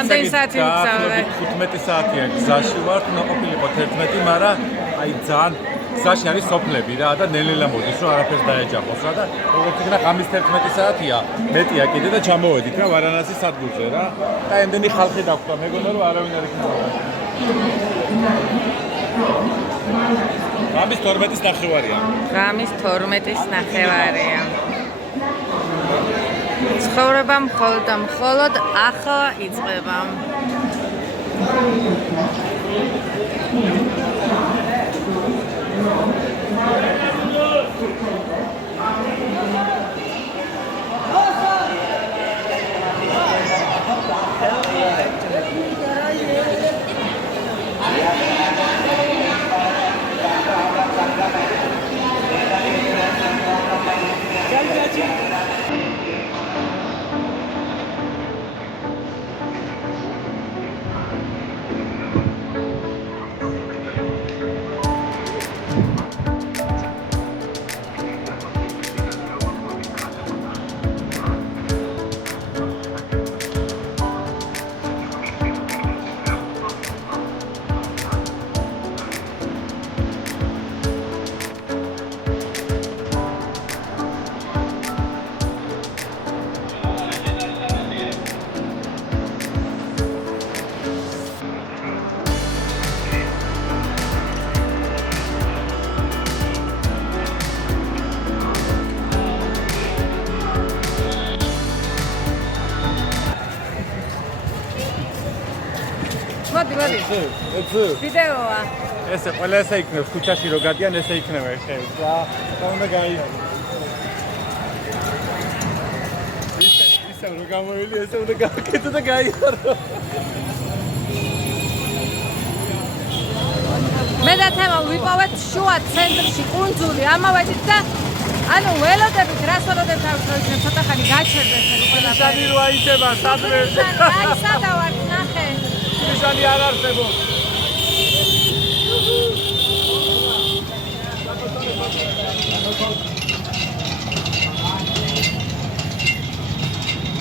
რამდენი საათი მგზავრე? 15 საათია გზაში ვარ, უნდა ყოფილიყო 11, მაგრამ აი ძალიან გზაში არის სოფლები რა და ნელ-ნელა მოდის რომ არაფერს დაეჯახოს რა და როგორც იქნა ღამის 11 საათია, მეტია კიდე და ჩამოვედით რა ვარანასის სადგურზე რა. და ამდენი ხალხი დაგვყვა, მეგონა რომ არავინ არ იქნება. ღამის 12-ის ნახევარია. ღამის 12-ის ნახევარია. ცხოვრება მხოლოდ და მხოლოდ ახლა იწყება. ვიდეოა. ესე ყველა ესე იქნებს ქუჩაში რო გადიან, ესე იქნება ხევს რა. უნდა გაიარო. ისე რო გამოვილი, ესე უნდა გავაკეთო და გაიარო. მე და თემა ვიპოვეთ შუა ცენტრში კუნძული, ამოვედით და ანუ ველოდებით რას ველოდებთ თავის რომ ცოტა ხანი გაჩერდეს ეს ყველაფერი. რო აიდება სადმე. აი სადა ვარ ნახე. ნიშანი არ არსებობს.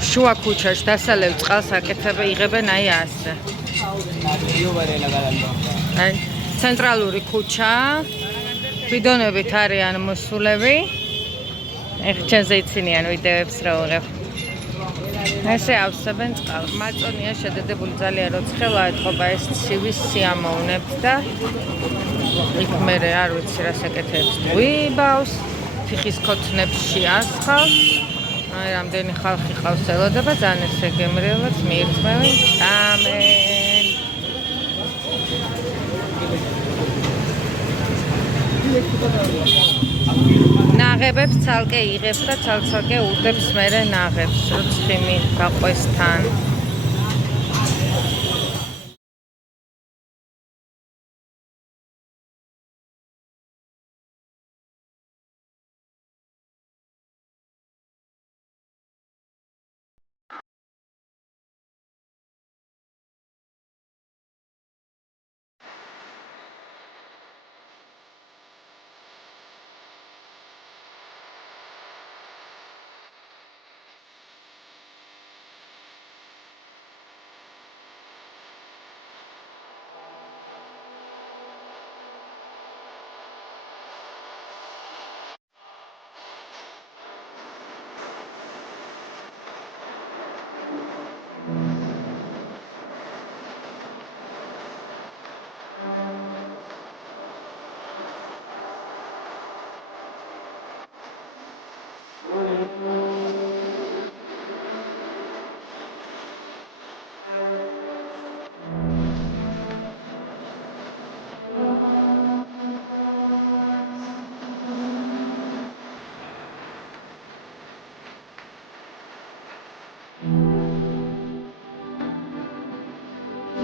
შუა ქუჩაში დასალევ წყალს აკეთებ იღებენ აი ასე. აი ცენტრალური ქუჩა. ბიდონებით არიან მოსულები. ეხლა ჩემზე იცინიან ვიდეოებს რა ვიღებ. ესე ავსებენ წყალს. მაწონია შედედებული ძალიან როცხელა ეთყობა ეს ცივის სიამოვნებს და იქ მე არ ვიცი რას აკეთებს. ვიბავს, თიხის ქოთნებში ასხავს. აი რამდენი ხალხი ყავს ელოდება, ძალიან ესე გემრიელად მიირწმევენ. ამენ. ნაღებებს ცალკე იღებს და ცალ-ცალკე უდებს მერე ნაღებს, რომ ცხიმი გაყვეს თან.